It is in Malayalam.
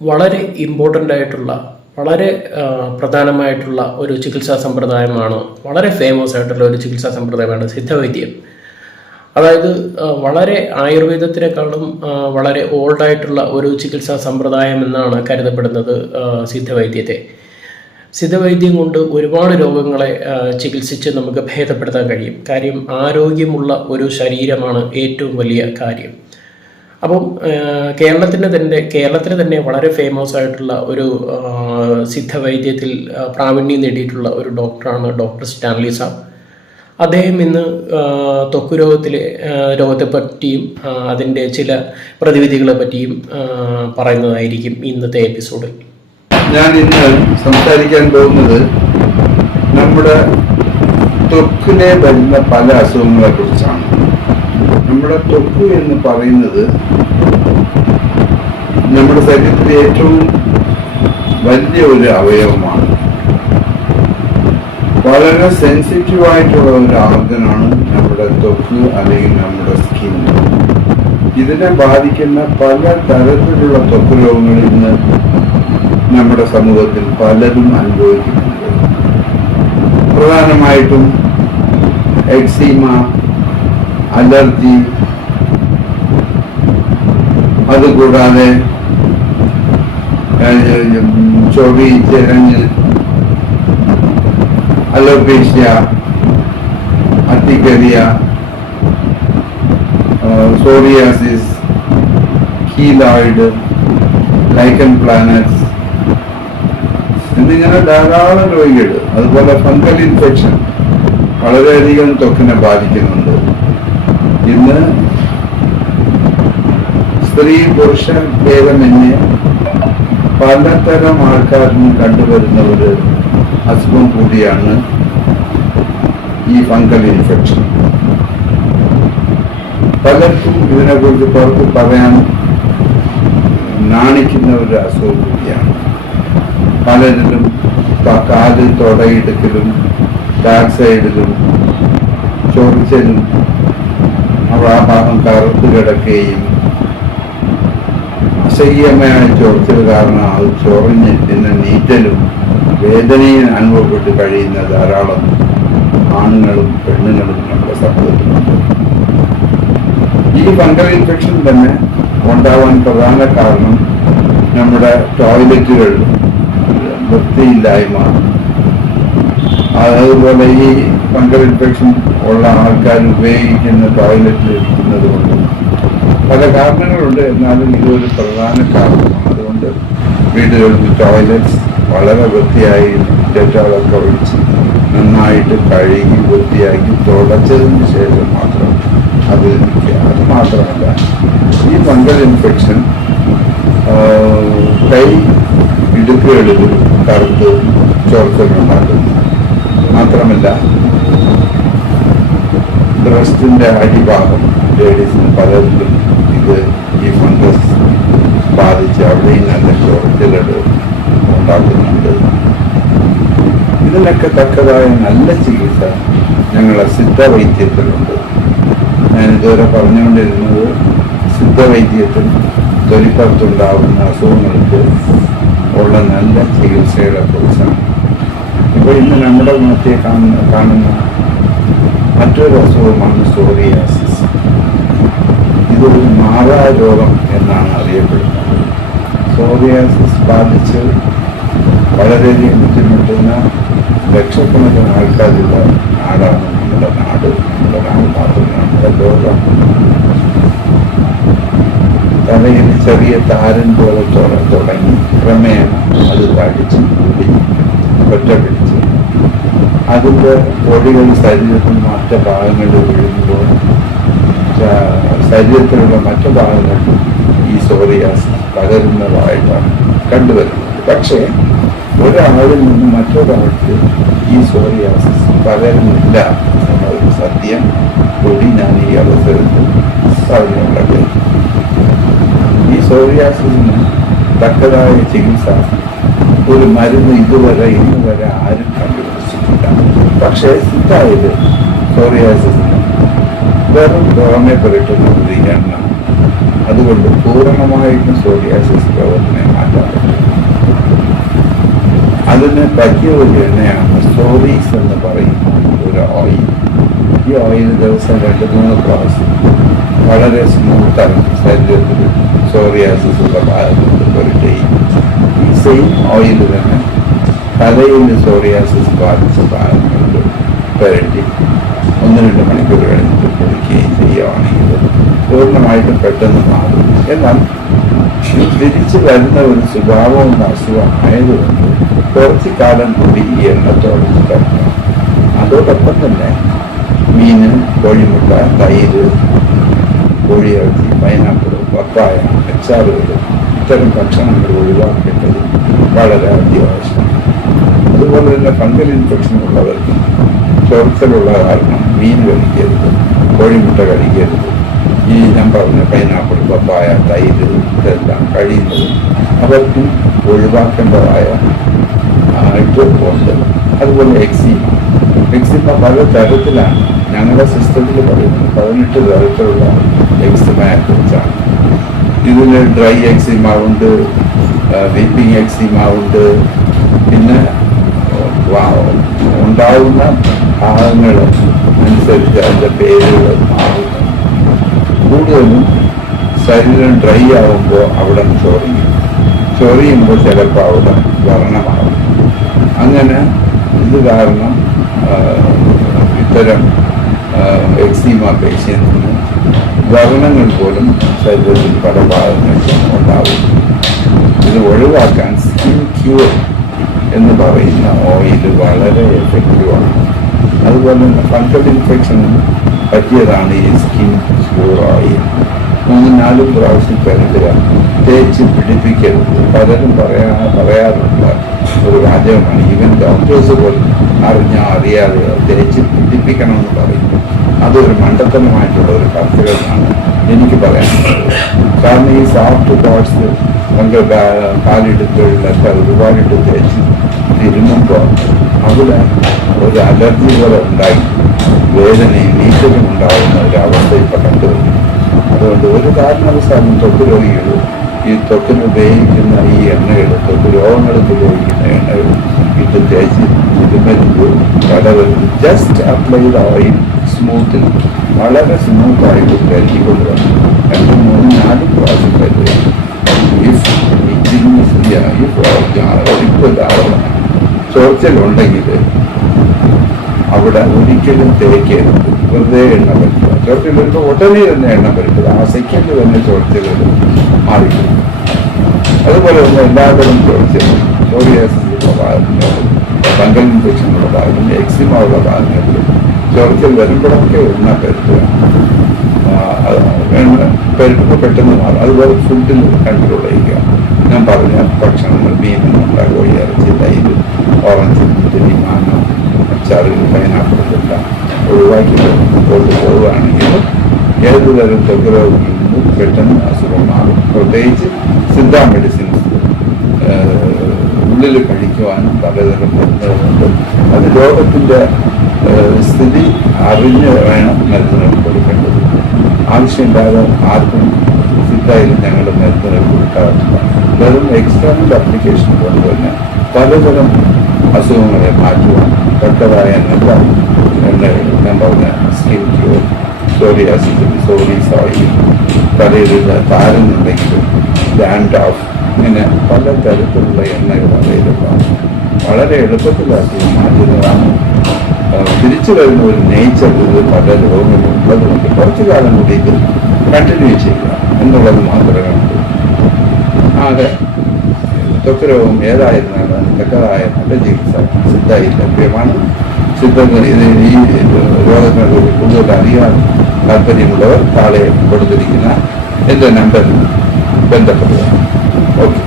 വളരെ ഇമ്പോർട്ടൻ്റ് ആയിട്ടുള്ള വളരെ പ്രധാനമായിട്ടുള്ള ഒരു ചികിത്സാ സമ്പ്രദായമാണ്, വളരെ ഫേമസ് ആയിട്ടുള്ള ഒരു ചികിത്സാ സമ്പ്രദായമാണ് സിദ്ധവൈദ്യം. അതായത് വളരെ ആയുർവേദത്തിനേക്കാളും വളരെ ഓൾഡായിട്ടുള്ള ഒരു ചികിത്സാ സമ്പ്രദായം എന്നാണ് കരുതപ്പെടുന്നത് സിദ്ധവൈദ്യത്തെ. സിദ്ധവൈദ്യം കൊണ്ട് ഒരുപാട് രോഗങ്ങളെ ചികിത്സിച്ച് നമുക്ക് ഭേദപ്പെടുത്താൻ കഴിയും. കാര്യം ആരോഗ്യമുള്ള ഒരു ശരീരമാണ് ഏറ്റവും വലിയ കാര്യം. അപ്പം കേരളത്തിന് തന്നെ വളരെ ഫേമസ് ആയിട്ടുള്ള ഒരു സിദ്ധവൈദ്യത്തിൽ പ്രാവീണ്യം നേടിയിട്ടുള്ള ഒരു ഡോക്ടറാണ് ഡോക്ടർ സ്റ്റാൻലി സാർ. അദ്ദേഹം ഇന്ന് ത്വക്ക് രോഗത്തെ പറ്റിയും അതിൻ്റെ ചില പ്രതിവിധികളെ പറ്റിയും പറയുന്നതായിരിക്കും ഇന്നത്തെ എപ്പിസോഡിൽ. ഞാൻ ഇന്ന് സംസാരിക്കാൻ പോകുന്നത് നമ്മുടെ ത്വക്കിനെ വരുന്ന പല അസുഖങ്ങളെ കുറിച്ചാണ്. നമ്മുടെ ത്വക്ക് എന്ന് പറയുന്നത് നമ്മുടെ ശരീരത്തിലെ ഏറ്റവും വലിയ ഒരു അവയവമാണ്. വളരെ സെൻസിറ്റീവായിട്ടുള്ള ഒരു ഓർഗനാണ് നമ്മുടെ ത്വക്ക് അല്ലെങ്കിൽ നമ്മുടെ സ്കിൻ. ഇതിനെ ബാധിക്കുന്ന പല തരത്തിലുള്ള ത്വക്ക് രോഗങ്ങൾ ഇന്ന് നമ്മുടെ സമൂഹത്തിൽ പലരും അനുഭവിക്കുന്നുണ്ട്. പ്രധാനമായിട്ടും എക്സീമ, അലർജി, അതുകൂടാതെ ചൊവി, ചെരഞ്ഞ്, alopecia, urticaria, psoriasis, keloid, lichen planus എന്നിങ്ങനെ ധാരാളം രോഗികൾ. അതുപോലെ ഫംഗൽ ഇൻഫെക്ഷൻ വളരെയധികം ത്വക്കിനെ ബാധിക്കുന്നുണ്ട്. ഇന്ന് സ്ത്രീ പുരുഷ ഭേദമന്യേ പലതരം ആൾക്കാരിലും കണ്ടുവരുന്ന ഒരു അസുഖം കൂടിയാണ് ഈ ഫംഗൽ ഇൻഫെക്ഷൻ. പലർക്കും ഇതിനെക്കുറിച്ച് പുറത്ത് പറയാൻ നാണിക്കുന്ന ഒരു അസുഖം കൂടിയാണ്. പലരിലും കാല് തൊടയിടുക്കലും ബാക്ക് സൈഡിലും ചൊറിച്ചലും ആ ഭാഗം കറുത്ത് കിടക്കുകയും അസഹ്യമായ ചൊറിച്ചൽ കാരണം അത് ചൊറിഞ്ഞ് പിന്നെ നീറ്റലും വേദനയും അനുഭവപ്പെട്ട് കഴിയുന്ന ധാരാളം ആണുങ്ങളും പെണ്ണുങ്ങളും നമ്മുടെ സമൂഹത്തിലുണ്ട്. ഈ ഫംഗൽ ഇൻഫെക്ഷൻ തന്നെ ഉണ്ടാവാൻ പ്രധാന കാരണം നമ്മുടെ ടോയ്ലറ്റുകൾ വൃത്തിയില്ലായ്മ, അതുപോലെ ഈ ഫംഗൽ ഇൻഫെക്ഷൻ ഉള്ള ആൾക്കാർ ഉപയോഗിക്കുന്ന ടോയ്ലറ്റിൽ ഇരിക്കുന്നത് കൊണ്ട് പല കാരണങ്ങളുണ്ട്. എന്നാലും ഇതൊരു പ്രധാന കാരണമാണ്. അതുകൊണ്ട് വീടുകളിൽ ടോയ്ലറ്റ്സ് വളരെ വൃത്തിയായി ഡെറ്റോളൊക്കെ ഒഴിച്ച് നന്നായിട്ട് കഴുകി വൃത്തിയാക്കി തുടച്ചതിന് ശേഷം മാത്രം അത് നിൽക്കുക. അത് മാത്രമല്ല, ഈ ഫംഗൽ ഇൻഫെക്ഷൻ കൈ ഇടുക്കുകളിൽ കറുത്ത് ചൊറിച്ചലുണ്ടാക്കുന്നു. മാത്രമല്ല, ബ്രസ്റ്റിന്റെ അടിഭാഗം ലേഡീസിന് പലരിലും ഈ ഫംഗസ് ബാധിച്ച് അവിടെയും നല്ല ചൊറിച്ചലുകൾ ഉണ്ടാക്കുന്നുണ്ട്. ഇതിനൊക്കെ തക്കതായ നല്ല ചികിത്സ ഞങ്ങളെ സിദ്ധവൈദ്യത്തിലുണ്ട്. ഞാനിതുവരെ പറഞ്ഞുകൊണ്ടിരുന്നത് സിദ്ധവൈദ്യത്തിൽ തൊലിപ്പുറത്തുണ്ടാവുന്ന അസുഖങ്ങൾക്ക് ഉള്ള നല്ല ചികിത്സകളെ കുറിച്ചാണ്. ഇപ്പോൾ ഇന്ന് നമ്മുടെ മധ്യേ കാണുന്ന മറ്റൊരു അസുഖമാണ് സോറിയാസിസ്. ഇതൊരു മാറാരോഗം എന്നാണ് അറിയപ്പെടുന്നത്. സോറിയാസിസ് ബാധിച്ച് വളരെയധികം ബുദ്ധിമുട്ടുന്ന ലക്ഷക്കണക്കിന് ആൾക്കാരുള്ള നാടാണ് നമ്മുടെ നാട്. നമ്മുടെ നാട് മാത്രമല്ല, നമ്മുടെ ലോകം. തലയിൽ ചെറിയ താരൻ പോലെ തുടങ്ങി ക്രമേണ അത് തടിച്ച് ഒറ്റ പിടിച്ച് അതിൻ്റെ പൊടികൾ ശരീരത്തിൽ മറ്റു ഭാഗങ്ങളിൽ വീഴുമ്പോൾ ശരീരത്തിലുള്ള മറ്റു ഭാഗങ്ങളിൽ ഈ സോറിയാസിസ് പകരുന്നതായിട്ടാണ് കണ്ടുവരുന്നത്. പക്ഷേ ഒരാളിൽ നിന്ന് മറ്റൊരാൾക്ക് ഈ സോറിയാസിസ് പകരുന്നില്ല എന്നൊരു സത്യം കൂടി ഞാൻ ഈ അവസരത്തിൽ പറഞ്ഞുകൊണ്ടത്. ഈ സോറിയാസിന് തക്കതായ ചികിത്സ ഒരു മരുന്ന് ഇന്ന് വരെ ആരും കണ്ടുപിടിച്ചിട്ടില്ല. പക്ഷേ സിദ്ധായത് സോറിയാസിന് വെറും പുറമെ പുരട്ടുന്ന ഒരു എണ്ണ. അതുകൊണ്ട് പൂർണ്ണമായിട്ടും സോറിയാസിസ് രോഗത്തിനെ മാറ്റാൻ അതിന് പറ്റിയ ഒരു എണ്ണയാണ് സോറീസ് എന്ന് പറയുന്ന ഒരു ഓയിൽ. ഈ ഓയിൽ ദിവസം 2-3 പ്രാവശ്യം വളരെ സ്മൂത്താണ് ശരീരത്തിൽ സോറിയാസിസ് ഉള്ള ഭാഗത്ത് പുരട്ടി. ഈ സെയിം ഓയിൽ തന്നെ തലയിൽ സോറിയാസിസ് ബാധിച്ച ഭാഗങ്ങളിൽ പുരട്ടി 1-2 മണിക്കൂർ കഴിഞ്ഞിട്ട് കുളിക്കുകയും ചെയ്യുകയാണെങ്കിൽ പൂർണ്ണമായിട്ടും പെട്ടെന്ന് മാറും. എന്നാൽ തിരിച്ചു വരുന്ന ഒരു സ്വഭാവവും അസുഖമായതുകൊണ്ട് കുറച്ച് കാലം കൂടി ഈ എണ്ണത്തോട് കിടക്കണം. അതോടൊപ്പം തന്നെ മീന്, കോഴിമുട്ട, തൈര്, കോഴിയിറച്ചി, പൈനാപ്പിൾ, പപ്പായ, അച്ചാറുകൾ ഇത്തരം ഭക്ഷണങ്ങൾ ഒഴിവാക്കേണ്ടത് വളരെ അത്യാവശ്യമാണ്. അതുപോലെ തന്നെ ഫംഗൽ ഇൻഫെക്ഷൻ ഉള്ളവർക്ക് ചൊറിച്ചിലുള്ള കാരണം മീൻ കഴിക്കരുത്, കോഴിമുട്ട കഴിക്കരുത്. ഈ ഞാൻ പറഞ്ഞ പൈനാപ്പിൾ, പപ്പായ, തൈര് ഇതെല്ലാം കഴിയുന്നതും അവർക്കും ഒഴിവാക്കേണ്ടതായ ആയിട്ട് ഉണ്ട്. അതുപോലെ എക്സിമ പല തരത്തിലാണ്. ഞങ്ങളുടെ സിസ്റ്റത്തിൽ പറയുന്നത് 18 തരത്തിലുള്ള എക്സിമയെ കുറിച്ചാണ്. ഇതിൽ ഡ്രൈ എക്സിമ ഉണ്ട്, വീപ്പിംഗ് എക്സിമ ഉണ്ട്, പിന്നെ ഉണ്ടാവുന്ന ഭാഗങ്ങൾ അനുസരിച്ച് അതിൻ്റെ പേരുകൾ മാറുന്നു. കൂടുതലും ശരീരം ഡ്രൈ ആവുമ്പോൾ അവിടെ ചൊറിയുമ്പോൾ ചിലപ്പോൾ അവിടെ വർണ്ണമാകും. അങ്ങനെ ഇത് കാരണം ഇത്തരം എക്സിമ പേഷ്യൻസിന് വർണ്ണങ്ങൾ പോലും ശരീരത്തിൽ പല ഭാഗങ്ങളിലും ഉണ്ടാവും. ഇത് ഒഴിവാക്കാൻ സ്കിൻ ക്യൂർ എന്ന് പറയുന്ന ഓയിൽ വളരെ എഫക്റ്റീവാണ്. അതുപോലെ തന്നെ ഫംഗൽ ഇൻഫെക്ഷന് പറ്റിയതാണ് ഈ സ്കിൻ ക്യൂർ ഓയിൽ. 3-4 പ്രാവശ്യം കരുതുക, തേച്ച് പിടിപ്പിക്കരുത്. പലരും പറയാറുള്ള ഒരു വാചകമാണ്. ഈവൻ ഡോക്ടേഴ്സ് പോലും അറിയാതെ തേച്ച് പിടിപ്പിക്കണമെന്ന് പറയുന്നു. അതൊരു മണ്ടത്തരമായിട്ടുള്ള ഒരു കർത്തവ്യമാണ് എനിക്ക് പറയാനുള്ളത്. കാരണം ഈ സോഫ്റ്റ് പാർട്സ് നമുക്ക് കാലിടുക്കുകളിലൊക്കെ ഒരുപാടിട്ട് തേച്ച് തിരുമുമ്പോൾ അവിടെ ഒരു അലർജി പോലെ ഉണ്ടായി വേദനയും നീറ്റലും ഉണ്ടാകുന്ന ഒരു അവസ്ഥ ഇപ്പം കണ്ടുവരുന്നു. അതുകൊണ്ട് ഒരു കാരണവശാലും ത്വക്ക് രോഗികൾ ഈ ത്വക്കിന് ഉപയോഗിക്കുന്ന ഈ എണ്ണകൾ, ത്വക്ക് രോഗങ്ങൾക്ക് ഉപയോഗിക്കുന്ന എണ്ണകൾ ഇട്ട് തേച്ച് തിരുമരുന്ന് കടവരുത്. ജസ്റ്റ് അപ്ലൈ ദ ഓയിൽ സ്മൂത്തിൽ, വളരെ സ്മൂത്തായിട്ട് കരുതിക്കൊണ്ട് വന്നു 2-3-4 പ്രാവശ്യം കരുതുക. ചോർച്ചലുണ്ടെങ്കിൽ അവിടെ ഒരിക്കലും തേക്കരുത്, വെറുതെ എണ്ണ പറ്റുക. ചോർച്ചൽ വരുമ്പോൾ ഉടനെ തന്നെ എണ്ണ പറ്റുക, ആ സെക്കൻഡ് തന്നെ ചോർച്ചകൾ മാറിക്കും. അതുപോലെ തന്നെ എല്ലാതരം ചോർച്ചകളും സോറിയാസിസുള്ള ഭാഗങ്ങളിലും ഫംഗൽ ഇൻഫെക്ഷനുള്ള ഭാഗങ്ങളിലും എക്സിമ ഉള്ള ഭാഗങ്ങളിലും ചോർച്ചൽ വരുമ്പോഴൊക്കെ എണ്ണ പറ്റുക. പരുപ്പ് പെട്ടെന്ന് മാറും. അതുപോലെ ഫുഡിൽ കൺട്രോൾ ചെയ്യുക. ഞാൻ പറഞ്ഞ ഭക്ഷണങ്ങൾ മീനുമുട്ട, കോഴിയിറച്ചി, തൈര്, ഓറഞ്ച്, മുന്തിരി, മാങ്ങ, അച്ചാറുകൾ, പൈനാപ്പിൾ എല്ലാം ഒഴിവാക്കി കൊണ്ടുപോവുകയാണെങ്കിൽ ഏത് തരം ത്വക്ക് രോഗങ്ങളിൽ നിന്നും പെട്ടെന്ന് അസുഖം മാറും. പ്രത്യേകിച്ച് സിദ്ധ മെഡിസിൻസ് ഉള്ളിൽ കഴിക്കുവാനും പലതരം മരുന്നുകളുണ്ട്. അത് രോഗത്തിൻ്റെ സ്ഥിതി അറിഞ്ഞ് വേണം മരുന്നുകൾ കൊടുക്കേണ്ടത്. ആവശ്യമില്ലാതെ ആർക്കും സിദ്ധായാലും ഞങ്ങൾ മരുന്നുകൾ കൊടുക്കാറില്ല. വെറും എക്സ്റ്റേണൽ അപ്ലിക്കേഷൻ കൊണ്ട് തന്നെ പലതരം അസുഖങ്ങളെ മാറ്റുവാൻ തക്കതായ നല്ല എണ്ണകൾ, ഞാൻ പറഞ്ഞ സ്കിൻ ക്യൂർ, സോറീസ് ഓയിൽ, തലയിൽ താരുന്നുണ്ടെങ്കിലും ഡാൻഡ്രഫ്, ഇങ്ങനെ പല തരത്തിലുള്ള എണ്ണകൾ അവൈലബിളാണ്. വളരെ എളുപ്പത്തിൽ അസുഖം മാറ്റുന്നതാണ്. തിരിച്ചു വരുന്ന ഒരു നേച്ചർ ഇത് പല രോഗങ്ങളും ഉള്ളതുകൊണ്ട് കുറച്ചു കാലം കൂടി ഇത് കണ്ടിന്യൂ ചെയ്യുക എന്നുള്ളത് മാത്രമേ കണ്ടു. ആകെ ത്വക്ക് രോഗം ഏതായിരുന്നാലും അതിന് തക്കതായ നല്ല ചികിത്സ സിദ്ധയിൽ ലഭ്യമാണ്. ഈ രോഗങ്ങളെ കൂടുതൽ അറിയാൻ താല്പര്യമുള്ളവർ താഴെ കൊടുത്തിരിക്കുന്ന എൻ്റെ നമ്പറിൽ ബന്ധപ്പെടുക. ഓക്കെ.